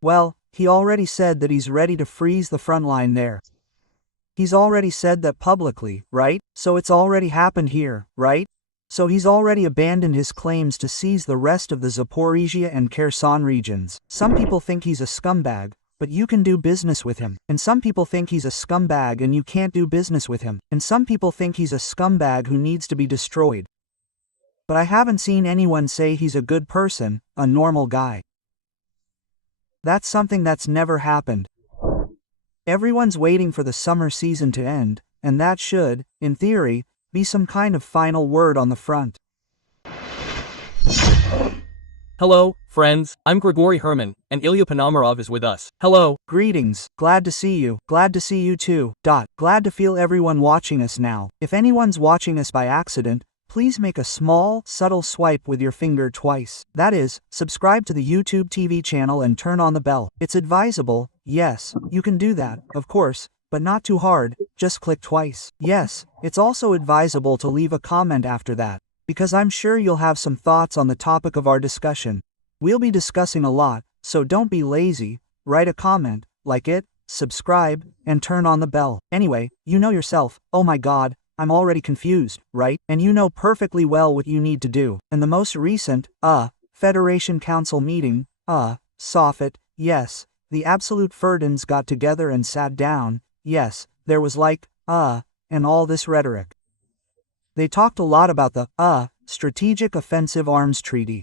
Well, he already said that he's ready to freeze the front line there. He's already said that publicly, right? So it's already happened here, right? So he's already abandoned his claims to seize the rest of the Zaporizhia and Kherson regions. Some people think he's a scumbag, but you can do business with him. And some people think he's a scumbag and you can't do business with him. And some people think he's a scumbag who needs to be destroyed. But I haven't seen anyone say he's a good person, a normal guy. That's something that's never happened. Everyone's waiting for the summer season to end, and that should, in theory, be some kind of final word on the front. Hello, friends, I'm Grigory Herman, and Ilya Ponomarev is with us. Hello. Greetings, glad to see you. Glad to see you too. Glad to feel everyone watching us now. If anyone's watching us by accident, please make a small, subtle swipe with your finger twice. That is, subscribe to the YouTube TV channel and turn on the bell. It's advisable, yes, you can do that, of course, but not too hard, just click twice. Yes, it's also advisable to leave a comment after that, because I'm sure you'll have some thoughts on the topic of our discussion. We'll be discussing a lot, so don't be lazy, write a comment, like it, subscribe, and turn on the bell. Anyway, you know yourself, oh my god, I'm already confused, right? And you know perfectly well what you need to do. And the most recent, Federation Council meeting, Soffit, yes, the absolute Ferdins got together and sat down, yes, there was like, and all this rhetoric. They talked a lot about the, Strategic Offensive Arms Treaty.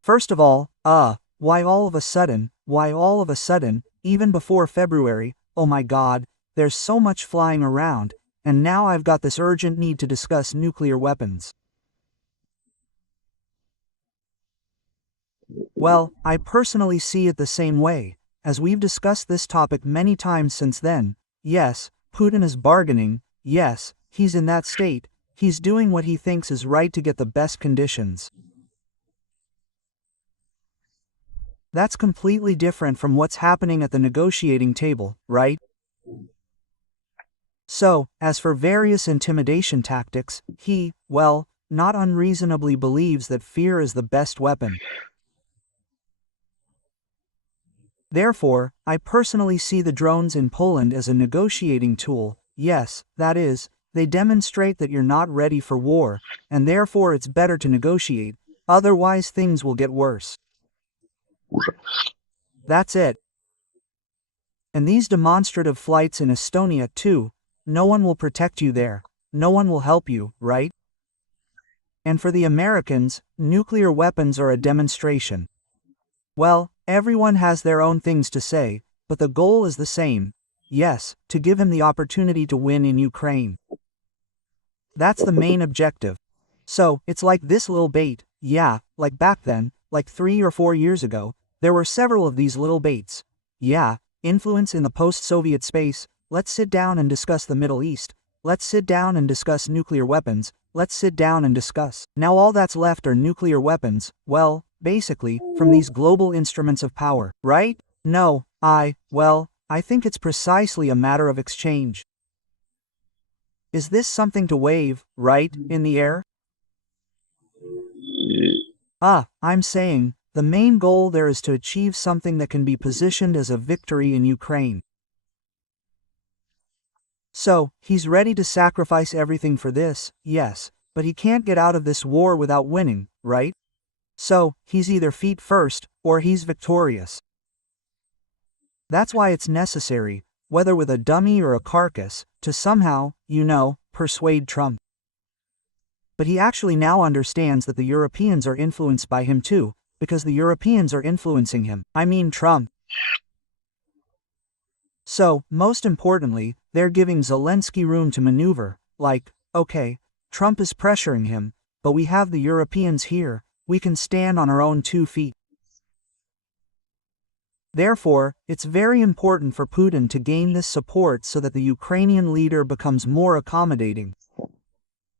First of all, why all of a sudden, even before February, oh my god, there's so much flying around, and now I've got this urgent need to discuss nuclear weapons. Well, I personally see it the same way, as we've discussed this topic many times since then. Yes, Putin is bargaining, yes, he's in that state, he's doing what he thinks is right to get the best conditions. That's completely different from what's happening at the negotiating table, right? So, as for various intimidation tactics, he, well, not unreasonably believes that fear is the best weapon. Therefore, I personally see the drones in Poland as a negotiating tool. Yes, that is, they demonstrate that you're not ready for war, and therefore it's better to negotiate, otherwise things will get worse. That's it. And these demonstrative flights in Estonia too, no one will protect you there, no one will help you, right? And for the Americans, nuclear weapons are a demonstration. Well, everyone has their own things to say, but the goal is the same. Yes, to give him the opportunity to win in Ukraine. That's the main objective. So, it's like this little bait, yeah, like back then, like 3 or 4 years ago, there were several of these little baits. Yeah, influence in the post-Soviet space, let's sit down and discuss the Middle East, let's sit down and discuss nuclear weapons, let's sit down and discuss. Now all that's left are nuclear weapons, well, basically, from these global instruments of power, right? No, I think it's precisely a matter of exchange. Is this something to wave, right, in the air? I'm saying, the main goal there is to achieve something that can be positioned as a victory in Ukraine. So, he's ready to sacrifice everything for this, yes, but he can't get out of this war without winning, right? So, he's either feet first, or he's victorious. That's why it's necessary, whether with a dummy or a carcass, to somehow, persuade Trump. But he actually now understands that the Europeans are influenced by him too, because the Europeans are influencing him. I mean Trump. So, most importantly, they're giving Zelensky room to maneuver, like, okay, Trump is pressuring him, but we have the Europeans here, we can stand on our own 2 feet. Therefore, it's very important for Putin to gain this support so that the Ukrainian leader becomes more accommodating.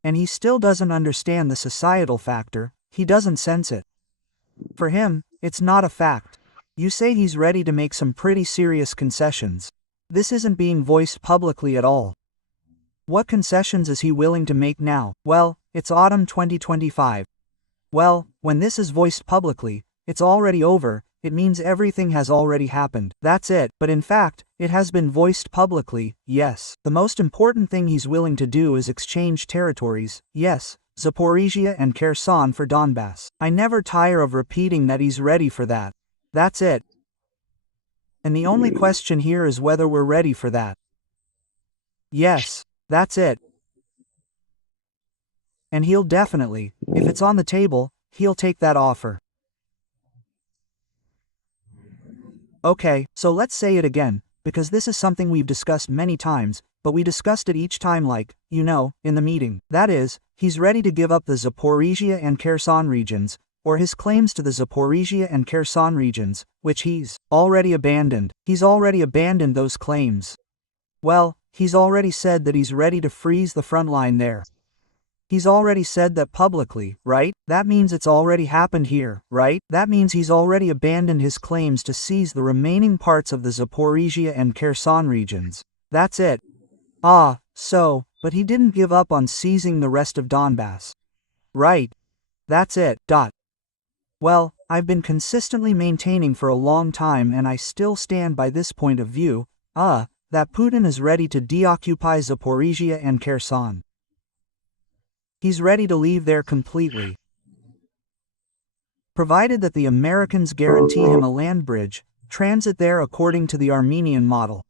And he still doesn't understand the societal factor, he doesn't sense it. For him, it's not a fact. You say he's ready to make some pretty serious concessions. This isn't being voiced publicly at all. What concessions is he willing to make now? Well, it's autumn 2025. Well, when this is voiced publicly, it's already over, it means everything has already happened. That's it, but in fact, it has been voiced publicly, yes. The most important thing he's willing to do is exchange territories, yes, Zaporizhia and Kherson for Donbass. I never tire of repeating that he's ready for that. That's it. And the only question here is whether we're ready for that. Yes, that's it. And he'll definitely, if it's on the table, he'll take that offer. Okay, so let's say it again, because this is something we've discussed many times, but we discussed it each time like, you know, in the meeting. That is, he's ready to give up the Zaporizhia and Kherson regions, or his claims to the Zaporizhia and Kherson regions, which he's already abandoned. He's already abandoned those claims. Well, he's already said that he's ready to freeze the front line there. He's already said that publicly, right? That means it's already happened here, right? That means he's already abandoned his claims to seize the remaining parts of the Zaporizhia and Kherson regions. That's it. Ah, so, but he didn't give up on seizing the rest of Donbass. Right. That's it. Well, I've been consistently maintaining for a long time and I still stand by this point of view, that Putin is ready to deoccupy Zaporizhia and Kherson. He's ready to leave there completely. Provided that the Americans guarantee him a land bridge, transit there according to the Armenian model.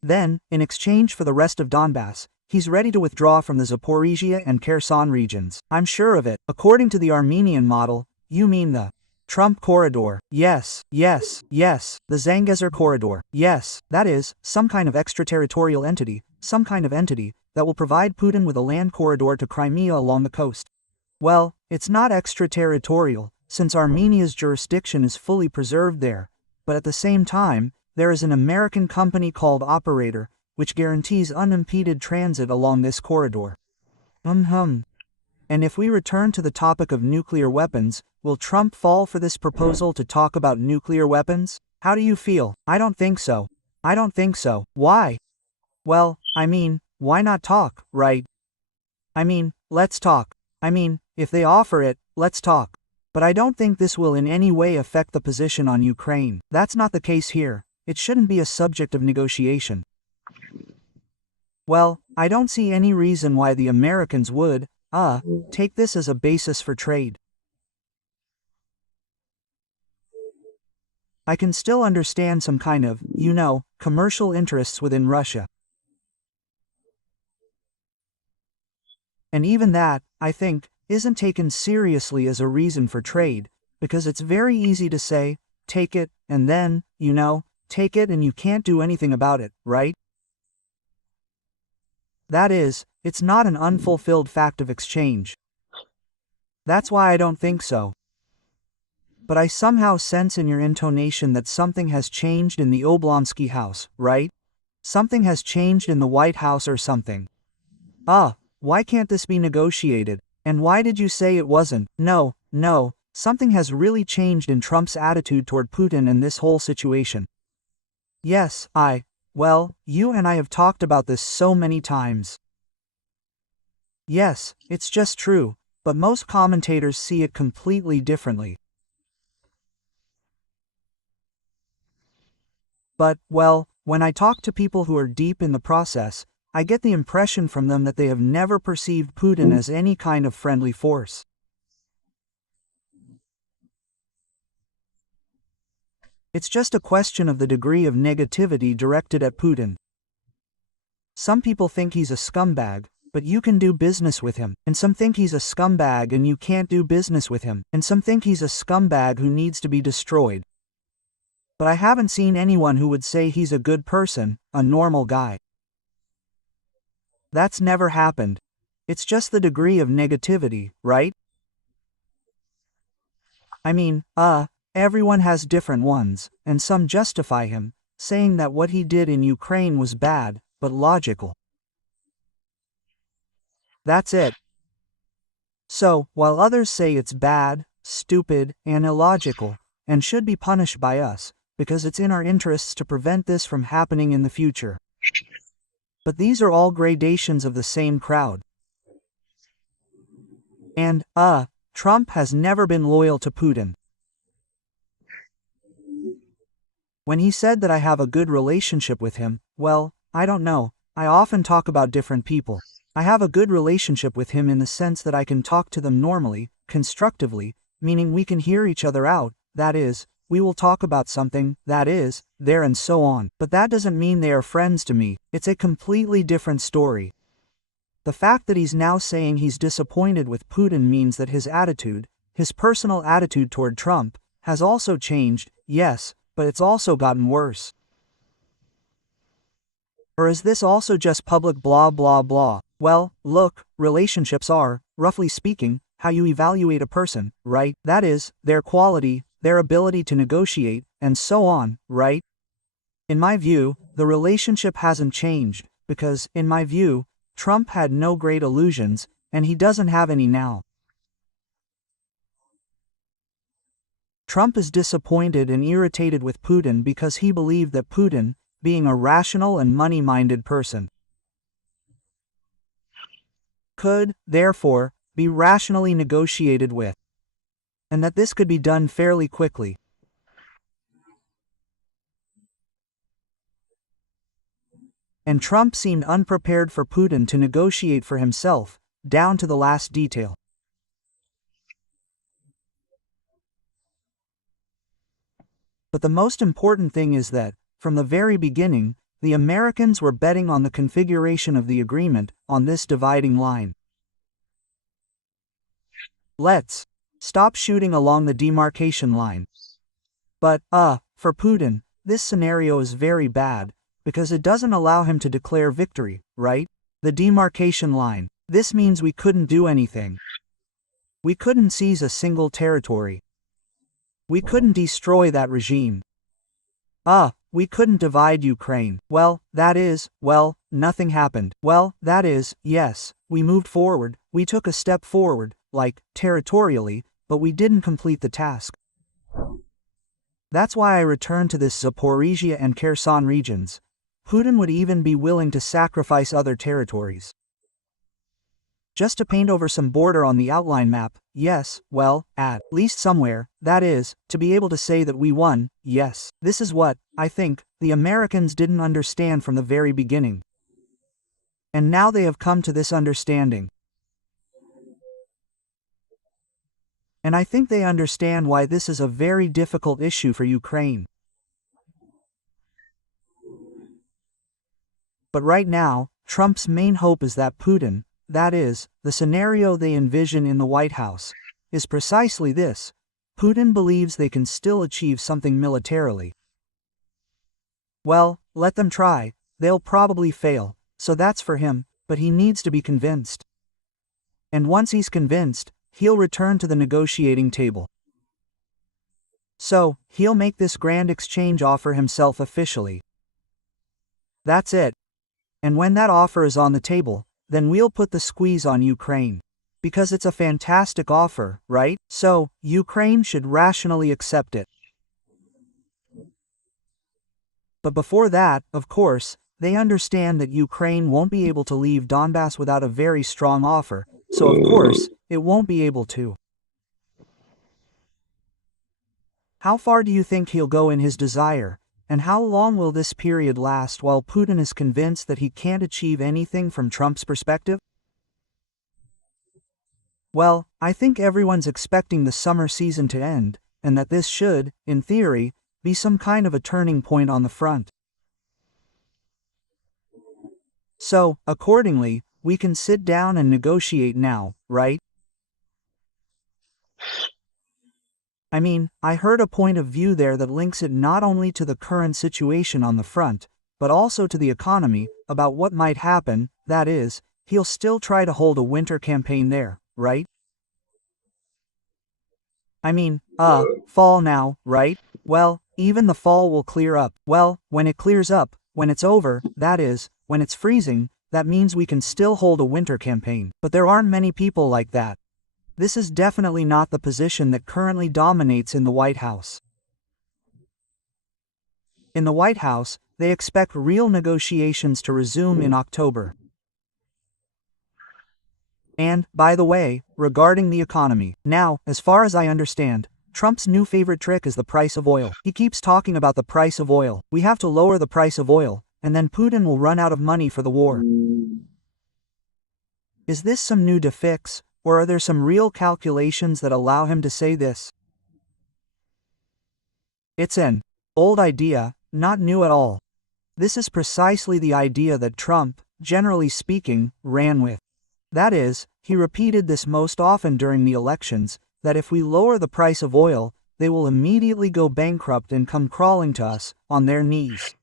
Then, in exchange for the rest of Donbass, he's ready to withdraw from the Zaporizhia and Kherson regions. I'm sure of it. According to the Armenian model, you mean the Trump corridor. Yes, yes, yes, the Zangezur corridor. Yes, that is, some kind of extraterritorial entity, some kind of entity, that will provide Putin with a land corridor to Crimea along the coast. Well, it's not extraterritorial, since Armenia's jurisdiction is fully preserved there, but at the same time, there is an American company called Operator, which guarantees unimpeded transit along this corridor. And if we return to the topic of nuclear weapons, will Trump fall for this proposal to talk about nuclear weapons? How do you feel? I don't think so. I don't think so. Why? Well, I mean, why not talk, right? I mean, let's talk. I mean, if they offer it, let's talk. But I don't think this will in any way affect the position on Ukraine. That's not the case here. It shouldn't be a subject of negotiation. Well, I don't see any reason why the Americans would, take this as a basis for trade. I can still understand some kind of, you know, commercial interests within Russia. And even that, I think, isn't taken seriously as a reason for trade, because it's very easy to say, take it, and then, you know, take it and you can't do anything about it, right? That is, it's not an unfulfilled fact of exchange. That's why I don't think so. But I somehow sense in your intonation that something has changed in the Oblonsky house, right? Something has changed in the White House or something. Why can't this be negotiated? And why did you say it wasn't? No, something has really changed in Trump's attitude toward Putin and this whole situation. Yes, well, you and I have talked about this so many times. Yes, it's just true, but most commentators see it completely differently. But, well, when I talk to people who are deep in the process, I get the impression from them that they have never perceived Putin as any kind of friendly force. It's just a question of the degree of negativity directed at Putin. Some people think he's a scumbag, but you can do business with him, and some think he's a scumbag and you can't do business with him, and some think he's a scumbag who needs to be destroyed. But I haven't seen anyone who would say he's a good person, a normal guy. That's never happened. It's just the degree of negativity, right? I mean, everyone has different ones, and some justify him, saying that what he did in Ukraine was bad, but logical. That's it. So, while others say it's bad, stupid, and illogical, and should be punished by us, because it's in our interests to prevent this from happening in the future. But these are all gradations of the same crowd. And, Trump has never been loyal to Putin. When he said that I have a good relationship with him, well, I don't know, I often talk about different people. I have a good relationship with him in the sense that I can talk to them normally, constructively, meaning we can hear each other out, that is, we will talk about something, that is, there and so on. But that doesn't mean they are friends to me, it's a completely different story. The fact that he's now saying he's disappointed with Putin means that his attitude, his personal attitude toward Trump, has also changed, yes, but it's also gotten worse. Or is this also just public blah blah blah? Well, look, relationships are, roughly speaking, how you evaluate a person, right? That is, their quality, their ability to negotiate, and so on, right? In my view, the relationship hasn't changed, because, in my view, Trump had no great illusions, and he doesn't have any now. Trump is disappointed and irritated with Putin because he believed that Putin, being a rational and money-minded person, could, therefore, be rationally negotiated with, and that this could be done fairly quickly. And Trump seemed unprepared for Putin to negotiate for himself, down to the last detail. But the most important thing is that, from the very beginning, the Americans were betting on the configuration of the agreement, on this dividing line. Let's stop shooting along the demarcation line. But, for Putin, this scenario is very bad, because it doesn't allow him to declare victory, right? The demarcation line. This means we couldn't do anything. We couldn't seize a single territory. We couldn't destroy that regime. We couldn't divide Ukraine. Well, that is, well, nothing happened. Well, that is, yes, we moved forward, we took a step forward, like, territorially, but we didn't complete the task. That's why I returned to this Zaporizhia and Kherson regions. Putin would even be willing to sacrifice other territories, just to paint over some border on the outline map, yes, well, at least somewhere, that is, to be able to say that we won, yes. This is what, I think, the Americans didn't understand from the very beginning. And now they have come to this understanding. And I think they understand why this is a very difficult issue for Ukraine. But right now, Trump's main hope is that Putin, that is, the scenario they envision in the White House, is precisely this. Putin believes they can still achieve something militarily. Well, let them try, they'll probably fail, so that's for him, but he needs to be convinced. And once he's convinced, he'll return to the negotiating table. So, he'll make this grand exchange offer himself officially. That's it. And when that offer is on the table, then we'll put the squeeze on Ukraine. Because it's a fantastic offer, right? So, Ukraine should rationally accept it. But before that, of course, they understand that Ukraine won't be able to leave Donbass without a very strong offer, so of course, it won't be able to. How far do you think he'll go in his desire? And how long will this period last while Putin is convinced that he can't achieve anything from Trump's perspective? Well, I think everyone's expecting the summer season to end, and that this should, in theory, be some kind of a turning point on the front. So, accordingly, we can sit down and negotiate now, right? I mean, I heard a point of view there that links it not only to the current situation on the front, but also to the economy, about what might happen, that is, he'll still try to hold a winter campaign there, right? I mean, fall now, right? Well, even the fall will clear up. Well, when it clears up, when it's over, that is, when it's freezing, that means we can still hold a winter campaign. But there aren't many people like that. This is definitely not the position that currently dominates in the White House. In the White House, they expect real negotiations to resume in October. And, by the way, regarding the economy. Now, as far as I understand, Trump's new favorite trick is the price of oil. He keeps talking about the price of oil. We have to lower the price of oil, and then Putin will run out of money for the war. Is this some new fix, or are there some real calculations that allow him to say this? It's an old idea, not new at all. This is precisely the idea that Trump, generally speaking, ran with. That is, he repeated this most often during the elections, that if we lower the price of oil, they will immediately go bankrupt and come crawling to us, on their knees.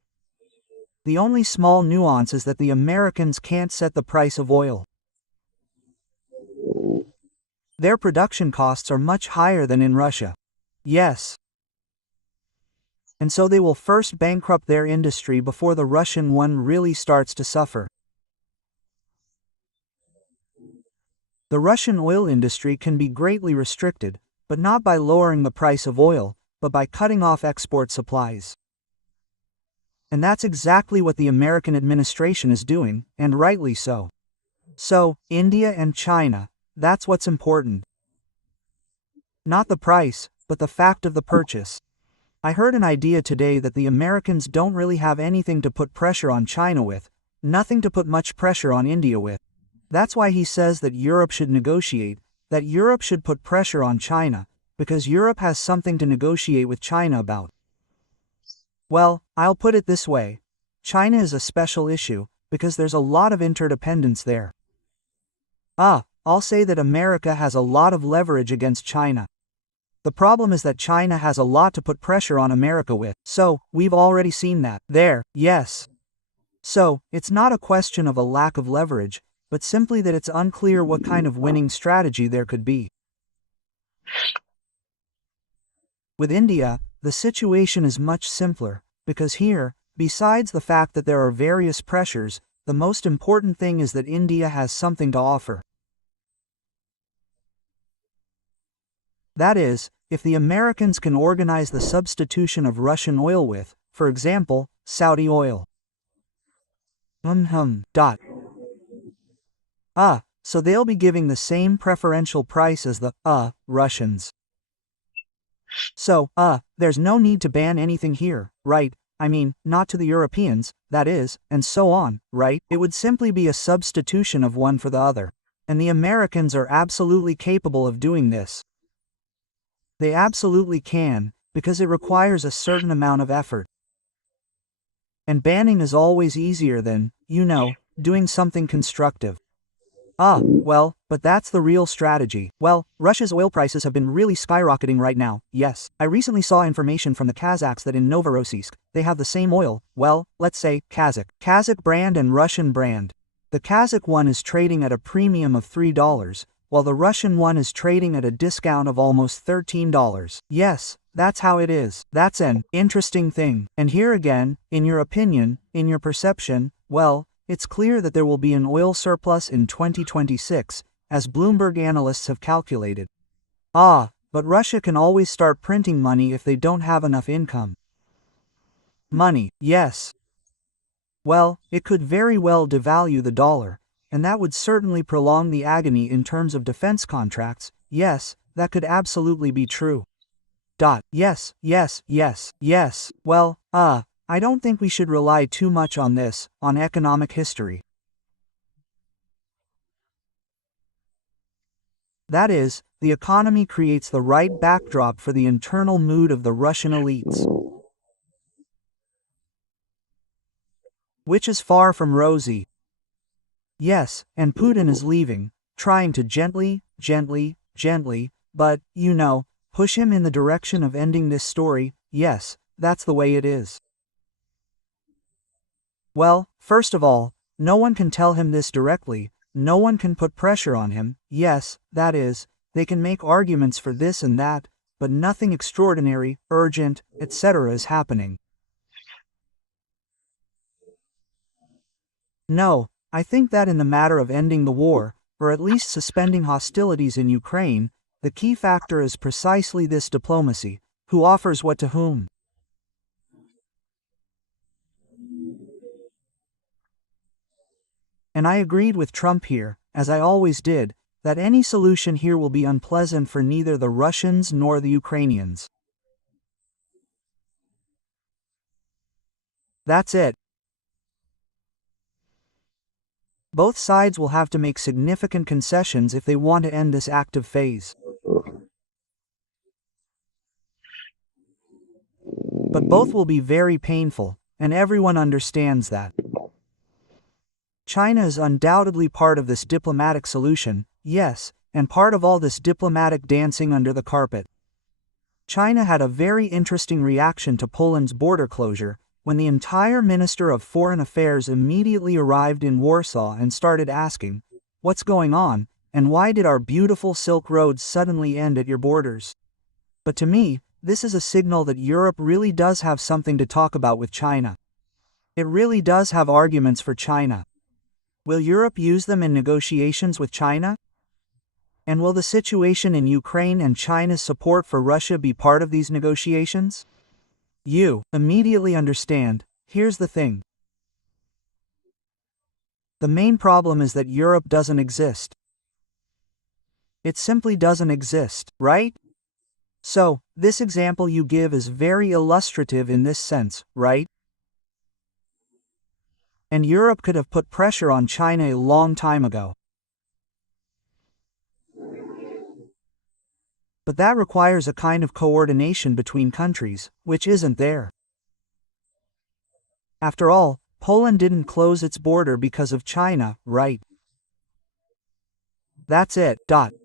The only small nuance is that the Americans can't set the price of oil. Their production costs are much higher than in Russia. Yes. And so they will first bankrupt their industry before the Russian one really starts to suffer. The Russian oil industry can be greatly restricted, but not by lowering the price of oil, but by cutting off export supplies. And that's exactly what the American administration is doing, and rightly so. So, India and China, that's what's important. Not the price, but the fact of the purchase. I heard an idea today that the Americans don't really have anything to put pressure on China with, nothing to put much pressure on India with. That's why he says that Europe should negotiate, that Europe should put pressure on China, because Europe has something to negotiate with China about. Well, I'll put it this way. China is a special issue, because there's a lot of interdependence there. I'll say that America has a lot of leverage against China. The problem is that China has a lot to put pressure on America with, so, we've already seen that. There, yes. So, it's not a question of a lack of leverage, but simply that it's unclear what kind of winning strategy there could be. With India, the situation is much simpler, because here, besides the fact that there are various pressures, the most important thing is that India has something to offer. That is, if the Americans can organize the substitution of Russian oil with, for example, Saudi oil. So they'll be giving the same preferential price as the, Russians. So, there's no need to ban anything here, right? I mean, not to the Europeans, that is, and so on, right? It would simply be a substitution of one for the other. And the Americans are absolutely capable of doing this. They absolutely can, because it requires a certain amount of effort. And banning is always easier than, doing something constructive. Well, but that's the real strategy. Well, Russia's oil prices have been really skyrocketing right now, yes. I recently saw information from the Kazakhs that in Novorossiysk, they have the same oil, well, let's say, Kazakh brand and Russian brand. The Kazakh one is trading at a premium of $3, while the Russian one is trading at a discount of almost $13. Yes, that's how it is. That's an interesting thing. And here again, in your opinion, in your perception, well, it's clear that there will be an oil surplus in 2026, as Bloomberg analysts have calculated. But Russia can always start printing money if they don't have enough income. Money, yes. Well, it could very well devalue the dollar, and that would certainly prolong the agony in terms of defense contracts. Yes, that could absolutely be true. Yes. Well, I don't think we should rely too much on this, on economic history. That is, the economy creates the right backdrop for the internal mood of the Russian elites, which is far from rosy. Yes, and Putin is leaving, trying to gently, but, push him in the direction of ending this story. Yes, that's the way it is. Well, first of all, no one can tell him this directly, no one can put pressure on him. Yes, that is, they can make arguments for this and that, but nothing extraordinary, urgent, etc. is happening. No, I think that in the matter of ending the war, or at least suspending hostilities in Ukraine, the key factor is precisely this diplomacy, who offers what to whom. And I agreed with Trump here, as I always did, that any solution here will be unpleasant for neither the Russians nor the Ukrainians. That's it. Both sides will have to make significant concessions if they want to end this active phase. But both will be very painful, and everyone understands that. China is undoubtedly part of this diplomatic solution, yes, and part of all this diplomatic dancing under the carpet. China had a very interesting reaction to Poland's border closure, when the entire Minister of Foreign Affairs immediately arrived in Warsaw and started asking, "What's going on, and why did our beautiful Silk Roads suddenly end at your borders?" But to me, this is a signal that Europe really does have something to talk about with China. It really does have arguments for China. Will Europe use them in negotiations with China? And will the situation in Ukraine and China's support for Russia be part of these negotiations? You immediately understand. Here's the thing. The main problem is that Europe doesn't exist. It simply doesn't exist, right? So, this example you give is very illustrative in this sense, right? And Europe could have put pressure on China a long time ago. But that requires a kind of coordination between countries, which isn't there. After all, Poland didn't close its border because of China, right? That's it.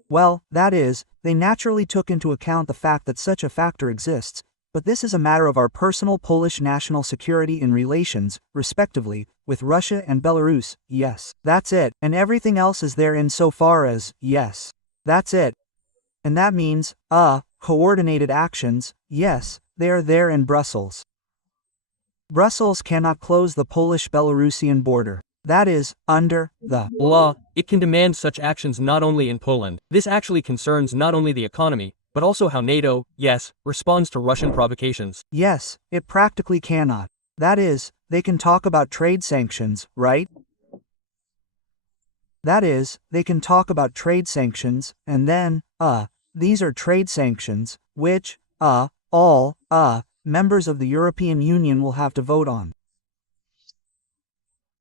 Well, that is, they naturally took into account the fact that such a factor exists, but this is a matter of our personal Polish national security in relations, respectively, with Russia and Belarus, yes. That's it, and everything else is there insofar as, yes. That's it. And that means, coordinated actions, yes, they are there in Brussels. Brussels cannot close the Polish-Belarusian border. That is, under the law, it can demand such actions not only in Poland. This actually concerns not only the economy, but also how NATO, yes, responds to Russian provocations. Yes, it practically cannot. That is, they can talk about trade sanctions, right? That is, they can talk about trade sanctions, and then, these are trade sanctions, which, all, members of the European Union will have to vote on.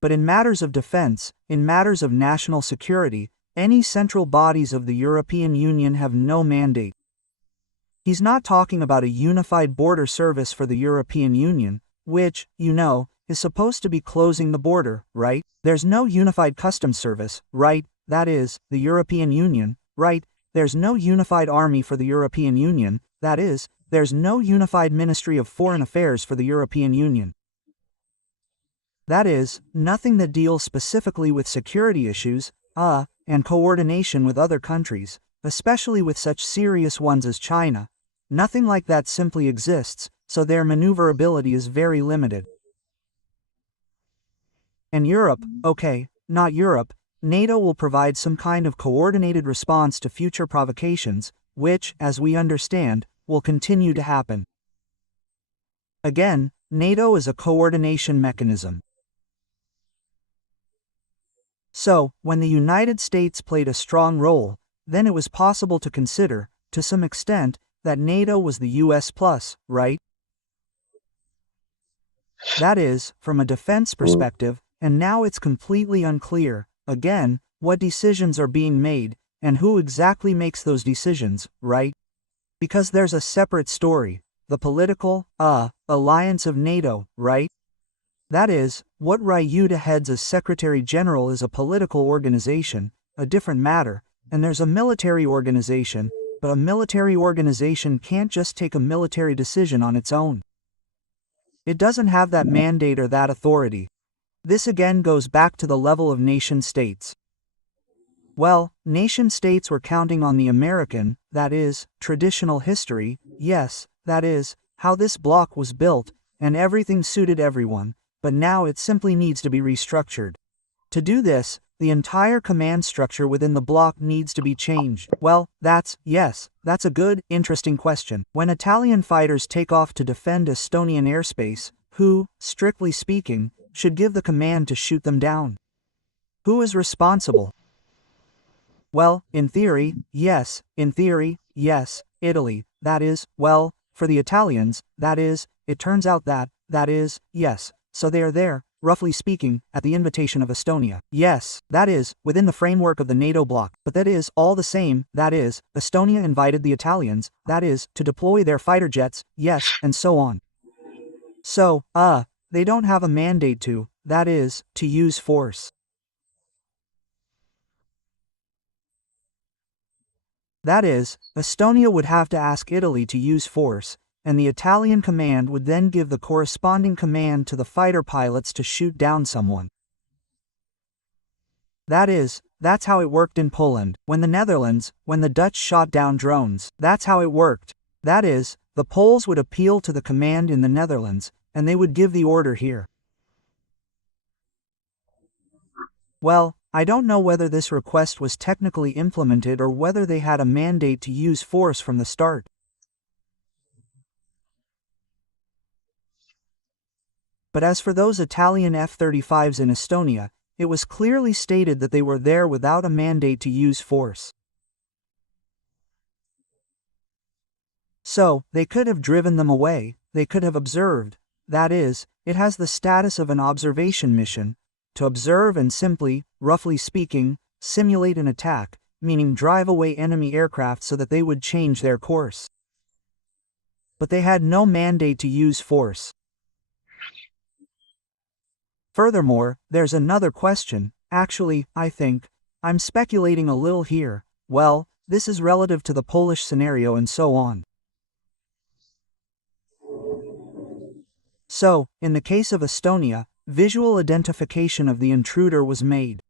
But in matters of defense, in matters of national security, any central bodies of the European Union have no mandate. He's not talking about a unified border service for the European Union, which, you know, is supposed to be closing the border, right? There's no unified customs service, right? That is, the European Union, right? There's no unified army for the European Union, that is, there's no unified Ministry of Foreign Affairs for the European Union. That is, nothing that deals specifically with security issues, and coordination with other countries, especially with such serious ones as China. Nothing like that simply exists, so their maneuverability is very limited. And Europe, okay, not Europe, NATO will provide some kind of coordinated response to future provocations, which, as we understand, will continue to happen. Again, NATO is a coordination mechanism. So, when the United States played a strong role, then it was possible to consider, to some extent, that NATO was the US plus, right? That is, from a defense perspective, and now it's completely unclear, again, what decisions are being made, and who exactly makes those decisions, right? Because there's a separate story, the political, alliance of NATO, right? That is, what Ryuta heads as Secretary General is a political organization, a different matter, and there's a military organization, but a military organization can't just take a military decision on its own. It doesn't have that mandate or that authority. This again goes back to the level of nation-states. Well, nation-states were counting on the American, that is, traditional history, yes, that is, how this bloc was built, and everything suited everyone, but now it simply needs to be restructured. To do this, the entire command structure within the bloc needs to be changed. Well, that's a good, interesting question. When Italian fighters take off to defend Estonian airspace, who, strictly speaking, should give the command to shoot them down? Who is responsible? Well, in theory, yes, Italy, that is, well, for the Italians, that is, it turns out that is, yes, so they are there, roughly speaking, at the invitation of Estonia. Yes, that is, within the framework of the NATO bloc, but that is, all the same, that is, Estonia invited the Italians, that is, to deploy their fighter jets, yes, and so on. So, they don't have a mandate to, that is, to use force. That is, Estonia would have to ask Italy to use force, and the Italian command would then give the corresponding command to the fighter pilots to shoot down someone. That is, that's how it worked in Poland, when the Dutch shot down drones. That's how it worked. That is, the Poles would appeal to the command in the Netherlands, and they would give the order here. Well, I don't know whether this request was technically implemented or whether they had a mandate to use force from the start. But as for those Italian F-35s in Estonia, it was clearly stated that they were there without a mandate to use force. So, they could have driven them away, they could have observed. That is, it has the status of an observation mission, to observe and simply, roughly speaking, simulate an attack, meaning drive away enemy aircraft so that they would change their course. But they had no mandate to use force. Furthermore, there's another question. Actually, I think, I'm speculating a little here. Well, this is relative to the Polish scenario and so on. So, in the case of Estonia, visual identification of the intruder was made.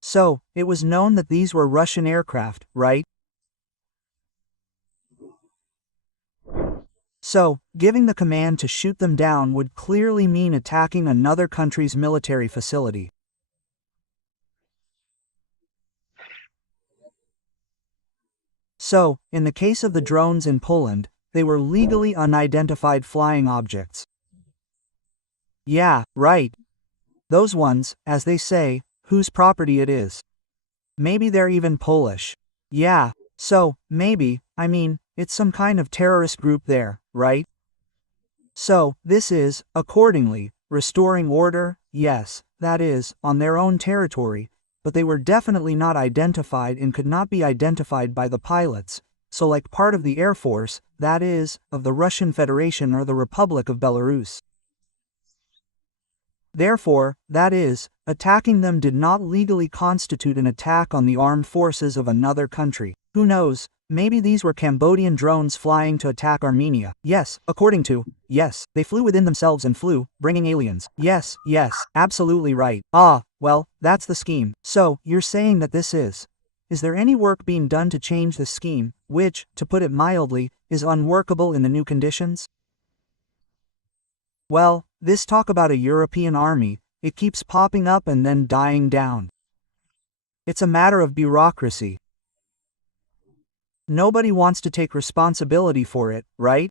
So, it was known that these were Russian aircraft, right? So, giving the command to shoot them down would clearly mean attacking another country's military facility. So, in the case of the drones in Poland, they were legally unidentified flying objects. Yeah, right. Those ones, as they say, whose property it is. Maybe they're even Polish. Yeah, so, maybe, it's some kind of terrorist group there, right? So, this is, accordingly, restoring order, yes, that is, on their own territory, but they were definitely not identified and could not be identified by the pilots, so like part of the Air Force, that is, of the Russian Federation or the Republic of Belarus. Therefore, that is, attacking them did not legally constitute an attack on the armed forces of another country. Who knows, maybe these were Cambodian drones flying to attack Armenia. Yes, yes, they flew within themselves and flew, bringing aliens. Yes, absolutely right. Well, that's the scheme. So, you're saying that this is there any work being done to change the scheme, which, to put it mildly, is unworkable in the new conditions? Well, this talk about a European army, it keeps popping up and then dying down. It's a matter of bureaucracy. Nobody wants to take responsibility for it, right?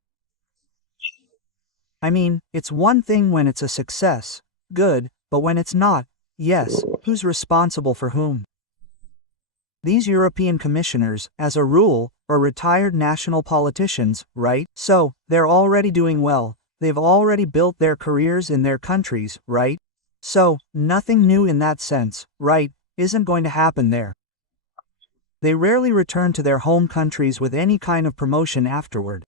It's one thing when it's a success, good, but when it's not, yes, who's responsible for whom? These European commissioners, as a rule, are retired national politicians, right? So, they're already doing well. They've already built their careers in their countries, right? So, nothing new in that sense, right, isn't going to happen there. They rarely return to their home countries with any kind of promotion afterward.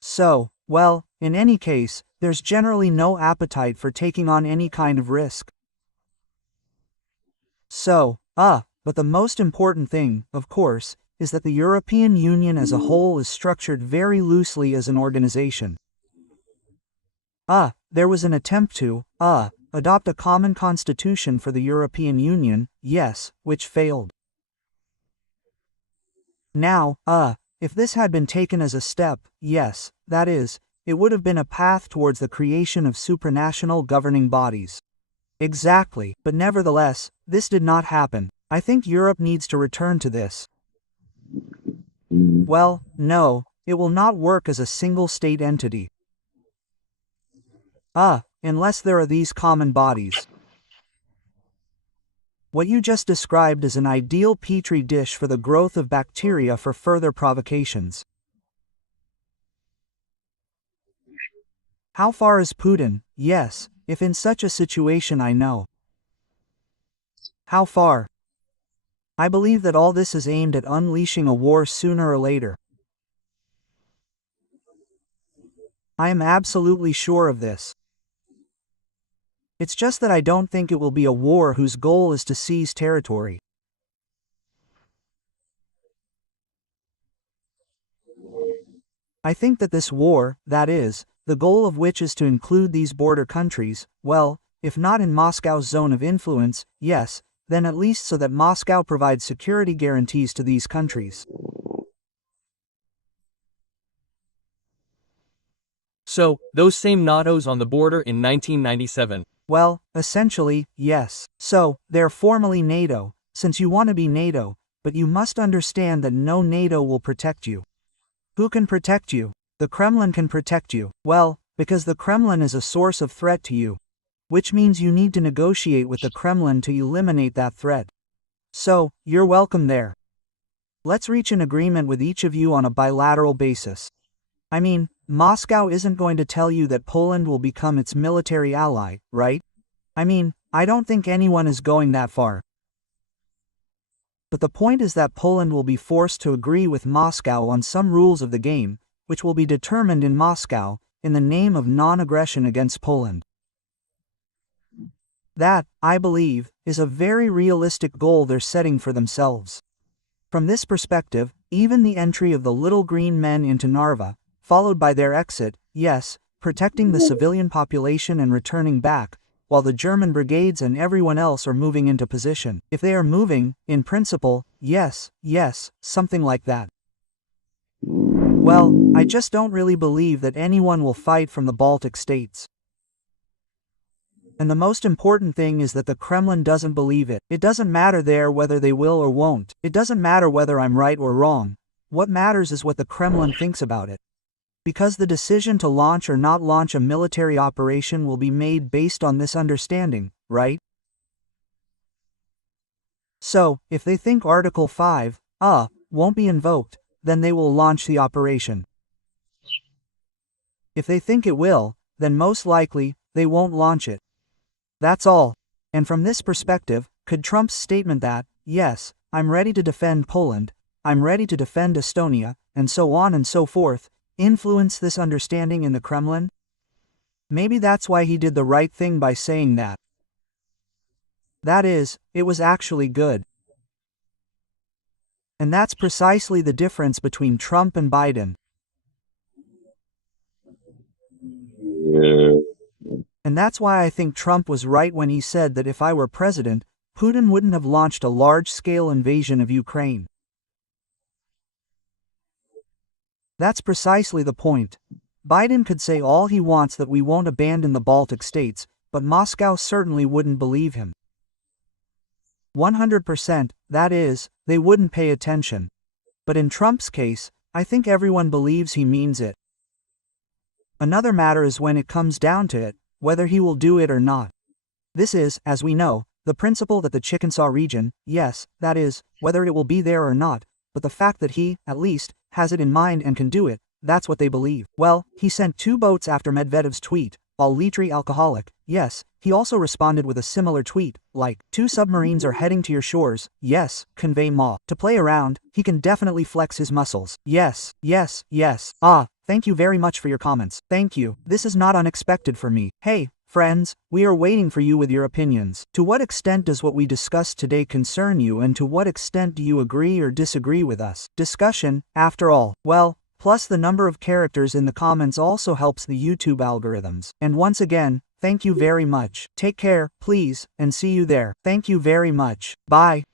So, well, in any case, there's generally no appetite for taking on any kind of risk. So, but the most important thing, of course, is that the European Union as a whole is structured very loosely as an organization. There was an attempt to, adopt a common constitution for the European Union, yes, which failed. Now, if this had been taken as a step, yes, that is, it would have been a path towards the creation of supranational governing bodies. Exactly, but nevertheless, this did not happen. I think Europe needs to return to this. Well, no, it will not work as a single state entity. Unless there are these common bodies. What you just described is an ideal petri dish for the growth of bacteria for further provocations. How far is Putin? Yes, if in such a situation I know. How far? I believe that all this is aimed at unleashing a war sooner or later. I am absolutely sure of this. It's just that I don't think it will be a war whose goal is to seize territory. I think that this war, that is, the goal of which is to include these border countries, well, if not in Moscow's zone of influence, yes, then at least so that Moscow provides security guarantees to these countries. So, those same NATOs on the border in 1997. Well, essentially, yes. So, they're formally NATO, since you want to be NATO, but you must understand that no NATO will protect you. Who can protect you? The Kremlin can protect you. Well, because the Kremlin is a source of threat to you. Which means you need to negotiate with the Kremlin to eliminate that threat. So, you're welcome there. Let's reach an agreement with each of you on a bilateral basis. I mean, Moscow isn't going to tell you that Poland will become its military ally, right? I mean, I don't think anyone is going that far. But the point is that Poland will be forced to agree with Moscow on some rules of the game, which will be determined in Moscow, in the name of non-aggression against Poland. That, I believe, is a very realistic goal they're setting for themselves. From this perspective, even the entry of the little green men into Narva, followed by their exit, yes, protecting the civilian population and returning back, while the German brigades and everyone else are moving into position. If they are moving, in principle, yes, something like that. Well, I just don't really believe that anyone will fight from the Baltic states. And the most important thing is that the Kremlin doesn't believe it. It doesn't matter there whether they will or won't. It doesn't matter whether I'm right or wrong. What matters is what the Kremlin thinks about it. Because the decision to launch or not launch a military operation will be made based on this understanding, right? So, if they think Article 5, won't be invoked, then they will launch the operation. If they think it will, then most likely, they won't launch it. That's all. And from this perspective, could Trump's statement that, yes, I'm ready to defend Poland, I'm ready to defend Estonia, and so on and so forth, influence this understanding in the Kremlin? Maybe that's why he did the right thing by saying that. That is, it was actually good. And that's precisely the difference between Trump and Biden. And that's why I think Trump was right when he said that if I were president, Putin wouldn't have launched a large-scale invasion of Ukraine. That's precisely the point. Biden could say all he wants that we won't abandon the Baltic states, but Moscow certainly wouldn't believe him. 100%, that is, they wouldn't pay attention. But in Trump's case, I think everyone believes he means it. Another matter is when it comes down to it, whether he will do it or not. This is, as we know, the principle that the Chickasaw region, yes, that is, whether it will be there or not, but the fact that he, at least, has it in mind and can do it, that's what they believe. Well, he sent 2 boats after Medvedev's tweet, all litri alcoholic, yes, he also responded with a similar tweet, like, 2 submarines are heading to your shores, yes, convey ma. To play around, he can definitely flex his muscles. Yes. Thank you very much for your comments. Thank you. This is not unexpected for me. Hey, friends, we are waiting for you with your opinions. To what extent does what we discussed today concern you, and to what extent do you agree or disagree with us? Discussion, after all. Well, plus the number of characters in the comments also helps the YouTube algorithms. And once again, thank you very much. Take care, please, and see you there. Thank you very much. Bye.